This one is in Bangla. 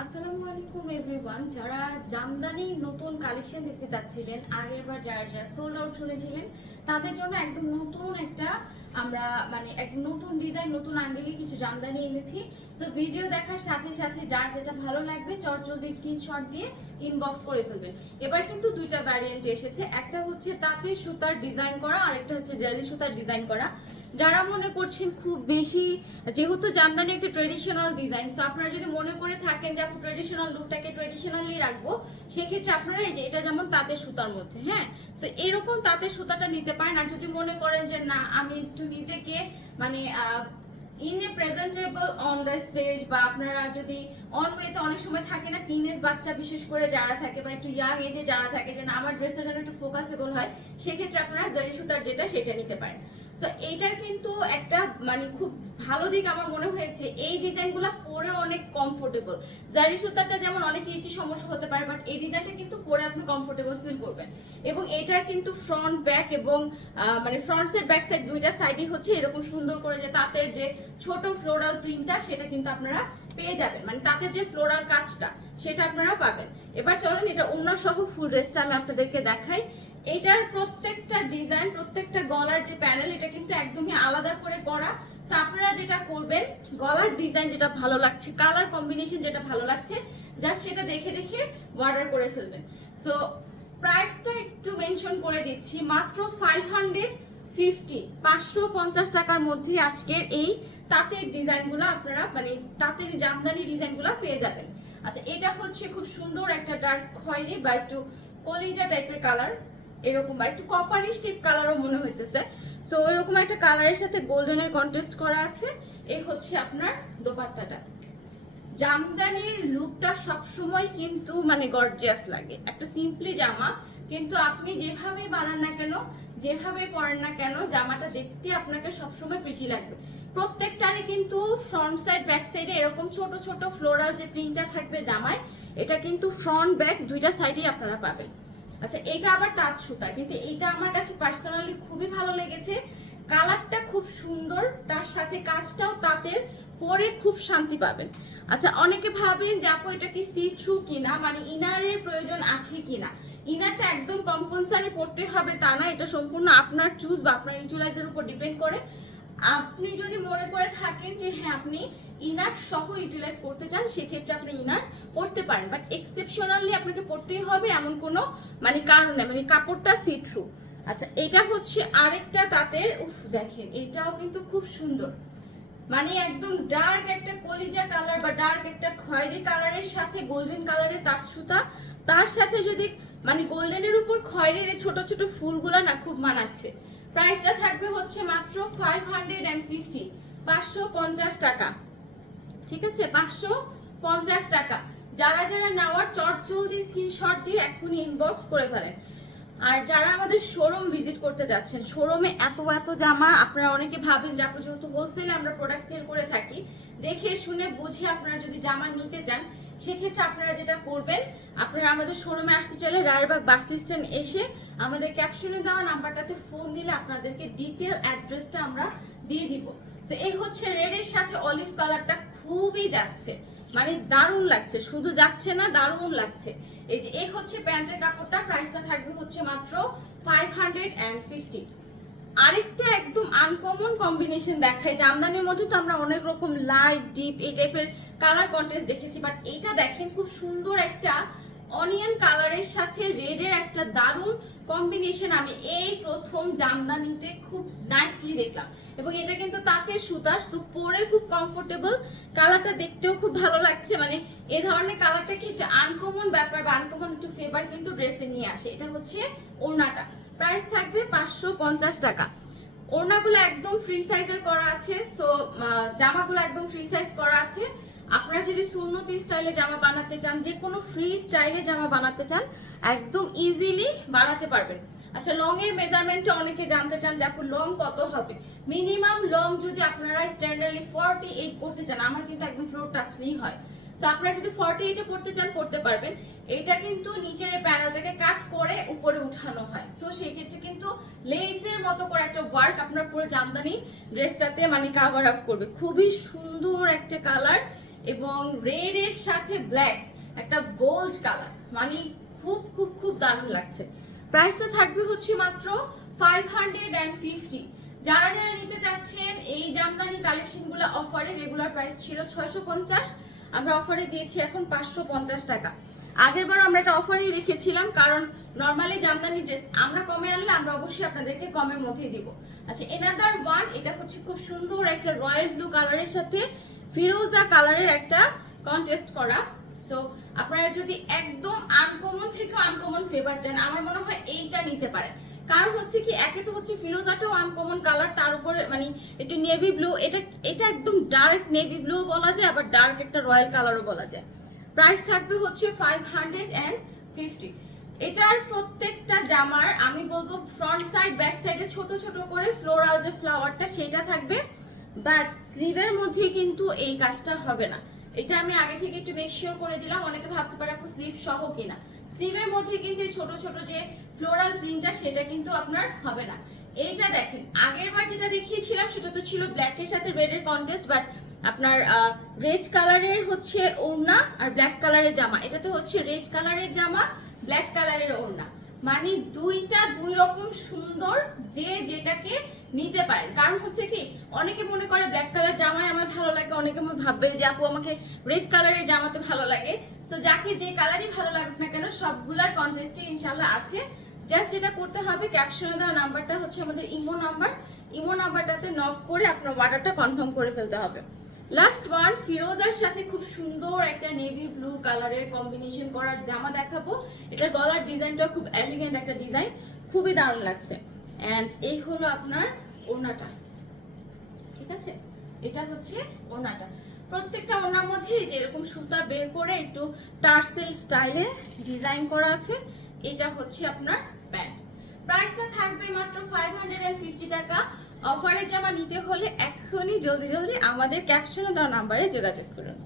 আসসালামু আলাইকুম এভরিওয়ান যারা জামদানি নতুন কালেকশন দেখতে চাচ্ছিলেন আগের বার যারা যারা সোল্ড আউট শুনেছিলেন, তাদের জন্য একদম নতুন একটা আমরা মানে এক নতুন ডিজাইন নতুন আঙ্গিকে কিছু জামদানি এনেছি। সো ভিডিও দেখার সাথে সাথে যার যেটা ভালো লাগবে চট জলদি স্ক্রিনশট দিয়ে ইনবক্স করে ফেলবেন। এবার কিন্তু দুইটা ভ্যারিয়েন্ট এসেছে। একটা হচ্ছে তাতে সুতার ডিজাইন করা আর একটা হচ্ছে জেলি সুতার ডিজাইন করা। যারা মনে করছেন খুব বেশি, যেহেতু জামদানি একটা ট্রেডিশনাল ডিজাইন সো আপনারা যদি মনে করে থাকেন যে আপনি ট্রেডিশনাল লুকটাকে ট্রেডিশনালি রাখব, সেক্ষেত্রে আপনারা এই যে, এটা যেমন তাঁতের সুতার মধ্যে হ্যাঁ? সো এরকম তাঁতের সুতাটা নিতে পারেন। আর যদি মনে করেন যে না, আমি একটু নিজেকে মানে in a presentable on the stage বা আপনারা যদি অন ওয়েতে অনেক সময় থাকে না টিনেজ বাচ্চা বিশেষ করে যারা থাকে বা একটু ইয়াং এজে যারা থাকে যেন আমার ড্রেসটা যেন একটু ফোকাসেবল হয়, সেক্ষেত্রে আপনারা জারি সুতার যেটা, সেটা নিতে পারেন। তো এইটার কিন্তু একটা মানে খুব ভালো দিক আমার মনে হয়েছে, এই ডিজাইনগুলো পরে অনেক কমফোর্টেবল জারি সুতারটা যেমন অনেক ইচি সমস্যা হতে পারে বাট এই ডিজাইনটা কিন্তু পরে আপনি কমফোর্টেবল ফিল করবেন। এবং এটার কিন্তু ফ্রন্ট ব্যাক এবং মানে ফ্রন্ট সাইড ব্যাক সাইড দুইটা সাইডই হচ্ছে এরকম সুন্দর করে যে তাঁতের যে ছোট ফ্লোরাল প্রিন্টটা সেটা কিন্তু আপনারা পেয়ে যাবেন। মানে তাঁতের যে ফ্লোরাল কাজটা, সেটা আপনারা পাবেন। এবার চলেন, এটা অন্য সহ ফুল ড্রেসটা আমি আপনাদেরকে দেখাই। এটার প্রত্যেকটা ডিজাইন প্রত্যেকটা গলার যে প্যানেল এটা কিন্তু একদমই আলাদা করে করা। So, আপনারা যেটা করবেন, গলার ডিজাইন যেটা ভালো লাগছে কালার কম্বিনেশন যেটা ভালো লাগছে জাস্ট সেটা দেখে দেখে অর্ডার করে ফেলবেন। সো প্রাইসটা একটু মেনশন করে দিচ্ছি, মাত্র ফাইভ হান্ড্রেড ফিফটি পাঁচশো পঞ্চাশ টাকার মধ্যে আজকের এই তাঁতের ডিজাইনগুলো আপনারা মানে তাঁতের জামদানি ডিজাইনগুলো পেয়ে যাবেন। আচ্ছা এটা হচ্ছে খুব সুন্দর একটা ডার্ক খয়েরি বা একটু কলিজা টাইপের কালার এরকম বা একটু কপারিশ টাইপ কালারও মনে হইতেছে। সো এরকম একটা কালারের সাথে গোল্ডেনের কন্ট্রাস্ট করা আছে। এই হচ্ছে আপনার দোপাট্টাটা। জামদানির লুকটা সবসময় কিন্তু মানে গর্জিয়াস লাগে। একটা সিম্পলি জামা, কিন্তু আপনি যেভাবে বানান না কেন, যেভাবে পরেন না কেন, জামাটা দেখতে আপনাকে সবসময় পিঠি লাগবে। প্রত্যেকটারই কিন্তু ফ্রন্ট সাইড ব্যাক সাইডে এরকম ছোট ছোট ফ্লোরাল যে প্রিন্টটা থাকবে জামায়, এটা কিন্তু ফ্রন্ট ব্যাক দুইটা সাইডেই আপনারা পাবেন। আচ্ছা এটা আবার তাঁত সুতা, কিন্তু এটা আমার কাছে পার্সোনালি খুবই ভালো লেগেছে। কালারটা খুব সুন্দর, তার সাথে কাজটাও তাঁতের, পরে খুব শান্তি পাবেন। আচ্ছা অনেকে ভাবেন যে আপু, এটা কি সি থ্রু কিনা? মানে ইনারের প্রয়োজন আছে কিনা? ইনারটা একদম কম্পালসারি পড়তে হবে তা না, এটা সম্পূর্ণ আপনার চুজ বা আপনার ইউটিলাইজের উপর ডিপেন্ড করে। আপনি যদি মনে করে থাকেন যে হ্যাঁ আপনি ইনার সহ ইউটিলাইজ করতে চান, সেক্ষেত্রে আপনি ইনার পড়তে পারেন। বাট এক্সেপশনালি আপনাকে পড়তেই হবে এমন কোনো মানে কারণ নেই মানে কাপড়টা সি থ্রু আচ্ছা এটা হচ্ছে আরেকটা তাঁতের, উফ, দেখেন, এটাও কিন্তু খুব সুন্দর। মানে একদম ডার্ক একটা কলিজা কালার বা ডার্ক একটা খয়েরি কালারের সাথে গোল্ডেন কালারের তাঁত সুতা তার সাথে যদি মানে গোল্ডেনের উপর খয়েরির ছোট ছোট ফুলগুলা না খুব মানাচ্ছে। প্রাইসটা থাকবে হচ্ছে মাত্র ফাইভ হান্ড্রেড অ্যান্ড ফিফটি পাঁচশো পঞ্চাশ টাকা। ঠিক আছে? পাঁচশো পঞ্চাশ টাকা। যারা যারা নেওয়ার চট জলদি স্ক্রিনশট দিয়ে এক্ষুনি ইনবক্স করে ফেলেন। আর যারা আমাদের শোরুম ভিজিট করতে যাচ্ছেন শোরুমে এত এত জামা, আপনারা অনেকে ভাবেন, যে আপু যেহেতু হোলসেলে আমরা প্রোডাক্ট সেল করে থাকি, দেখে শুনে বুঝে আপনারা যদি জামা নিতে চান সেক্ষেত্রে আপনারা যেটা করবেন, আপনারা আমাদের শোরুমে আসতে চাইলে রায়েরবাগ বাস স্ট্যান্ড এসে আমাদের ক্যাপশনে দেওয়া নাম্বারটাতে ফোন দিলে আপনাদেরকে ডিটেল অ্যাড্রেসটা আমরা দিয়ে দিব। তো এই হচ্ছে রেডের সাথে অলিভ কালারটা খুবই যাচ্ছে। মানে দারুণ লাগছে। শুধু যাচ্ছে না, দারুণ লাগছে। এই যে, এই হচ্ছে প্যান্টের কাপড়টা প্রাইসটা থাকবে হচ্ছে মাত্র ফাইভ হান্ড্রেড অ্যান্ড ফিফটি আরেকটা একদম আনকমন কম্বিনেশন দেখায় যে আমদানির মধ্যে তো আমরা অনেক রকম লাইট ডিপ এই টাইপের কালার কন্টেস্ট দেখেছি বাট এটা দেখেন খুব সুন্দর একটা অনিয়ন কালারের সাথে রেডের একটা দারুণ কম্বিনেশন আমি এই প্রথম জামদানিতে খুব নাইসলি দেখলাম। এবং এটা কিন্তু তাতে সুতার সো পরে খুব কমফোর্টেবল কালারটা দেখতেও খুব ভালো লাগছে মানে এই ধরনের কালারটা কি একটা আনকমন ব্যাপার বা আনকমন একটু ফেভার কিন্তু ড্রেসে নিয়ে আসে। এটা হচ্ছে ওড়নাটা। প্রাইস থাকবে পাঁচশো পঞ্চাশ টাকা। ওড়নাগুলো একদম ফ্রি সাইজের করা আছে সো জামাগুলো একদম ফ্রি সাইজ করা আছে। আপনারা যদি সুন্নতি স্টাইলে জামা বানাতে চান, যে কোনো ফ্রি স্টাইলে জামা বানাতে চান, একদম ইজিলি বানাতে পারবেন। আচ্ছা লং এর মেজারমেন্টটা অনেকে জানতে চান যে আপু লং কত হবে? মিনিমাম লং যদি আপনারা স্ট্যান্ডার্ডলি ফর্টি এইট পড়তে চান, আমার কিন্তু একদম ফ্লোর টাচলেই হয়। সো আপনারা যদি ফর্টি এইটে পড়তে চান, পড়তে পারবেন। এটা কিন্তু নিচের এই প্যানেলটাকে কাট করে উপরে উঠানো হয়। সো সেই ক্ষেত্রে কিন্তু লেসের মতো করে একটা ওয়ার্ক আপনার পুরো জামদানি ড্রেসটাতে মানে কাভার আপ করবে। খুবই সুন্দর একটা কালার এবং রেড এর সাথে ব্ল্যাক একটা গোল্ড কালার মানে খুব খুব খুব দারুণ লাগছে। প্রাইসটা থাকবে হচ্ছে মাত্র ফাইভ হান্ড্রেড অ্যান্ড ফিফটি যারা যারা নিতে চাচ্ছেন, এই জামদানি কালেকশনগুলো অফারে রেগুলার প্রাইস ছিল ছয়শো পঞ্চাশ। আমরা অফারে দিয়েছি এখন পাঁচশো পঞ্চাশ টাকা। আগের বার আমরা একটা অফারেই রেখেছিলাম, কারণ নর্মালি জামদানি ড্রেস আমরা কমে আনলে আমরা অবশ্যই আপনাদেরকে কমের মধ্যেই দিব। আচ্ছা এনাদার ওয়ান এটা হচ্ছে খুব সুন্দর একটা রয়্যাল ব্লু কালারের সাথে ফিরোজা কালারের একটা কন্টেস্ট করা। সো আপনারা যদি একদম আনকমন থেকে আনকমন ফেভার চান, আমার মনে হয় এইটা নিতে পারেন কারণ হচ্ছে কি, একে তো হচ্ছে ফিরোজাটাও আনকমন কালার তার উপরে মানে একটু নেভি ব্লু এটা এটা একদম ডার্ক নেভি ব্লু বলা যায়, আবার ডার্ক একটা রয়্যাল কালারও বলা যায়। প্রাইস থাকবে হচ্ছে ফাইভ হান্ড্রেড অ্যান্ড ফিফটি এটার প্রত্যেকটা জামার, আমি বলব ফ্রন্ট সাইড ব্যাক সাইডে ছোট ছোট করে ফ্লোরাল যে ফ্লাওয়ারটা সেটা থাকবে বাট স্লিভের মধ্যে কিন্তু এই কাজটা হবে না। এটা আমি আগে থেকে একটু মেক শিওর করে দিলাম, অনেকে ভাবতে পারে আপু স্লিভ সহ কিনা। স্লিভের মধ্যে কিন্তু ছোট ছোট যে ফ্লোরাল প্রিন্টটা সেটা কিন্তু আপনার হবে না। এইটা দেখেন, আগের বার যেটা দেখিয়েছিলাম, সেটা তো ছিল ব্ল্যাকের সাথে রেডের কন্টেস্ট বাট আপনার রেড কালারের হচ্ছে ওড়না আর ব্ল্যাক কালারের জামা। এটাতে হচ্ছে রেড কালারের জামা ব্ল্যাক কালারের ওড়না। মানে দুইটা দুই রকম সুন্দর যে যেটাকে নিতে পারেন। কারণ হচ্ছে কি, অনেকে মনে করে ব্ল্যাক কালার জামায় আমার ভালো লাগে, অনেকে মনে ভাববে যে আপু আমাকে রেড কালারের জামাতে ভালো লাগে। সো যাকে যে কালারই ভালো লাগুক না কেন, সবগুলার কন্টেস্টে ইনশাল্লাহ আছে। জাস্ট যেটা করতে হবে ক্যাপশনে দেওয়া নাম্বারটা হচ্ছে আমাদের ইমো নাম্বার ইমো নাম্বারটাতে নক করে আপনার অর্ডারটা কনফার্ম করে ফেলতে হবে। লাস্ট ওয়ান ফিরোজার সাথে খুব সুন্দর একটা নেভি ব্লু কালারের কম্বিনেশন করার জামা দেখাবো। এটা গলার ডিজাইনটা খুব এলিগেন্ট একটা ডিজাইন খুবই দারুণ লাগছে। অ্যান্ড এই হলো আপনার ওড়নাটা। ঠিক আছে? এটা হচ্ছে ওড়নাটা। প্রত্যেকটা ওড়নার মধ্যে এই যে এরকম সুতা বের করে একটু টার্সেল স্টাইলে ডিজাইন করা আছে, এটা হচ্ছে আপনার প্যান্ট। প্রাইসটা থাকবে মাত্র ফাইভ টাকা। অফারের জামা নিতে হলে এখনই জলদি জলদি আমাদের ক্যাপশনে দেওয়া নাম্বারে যোগাযোগ করুন।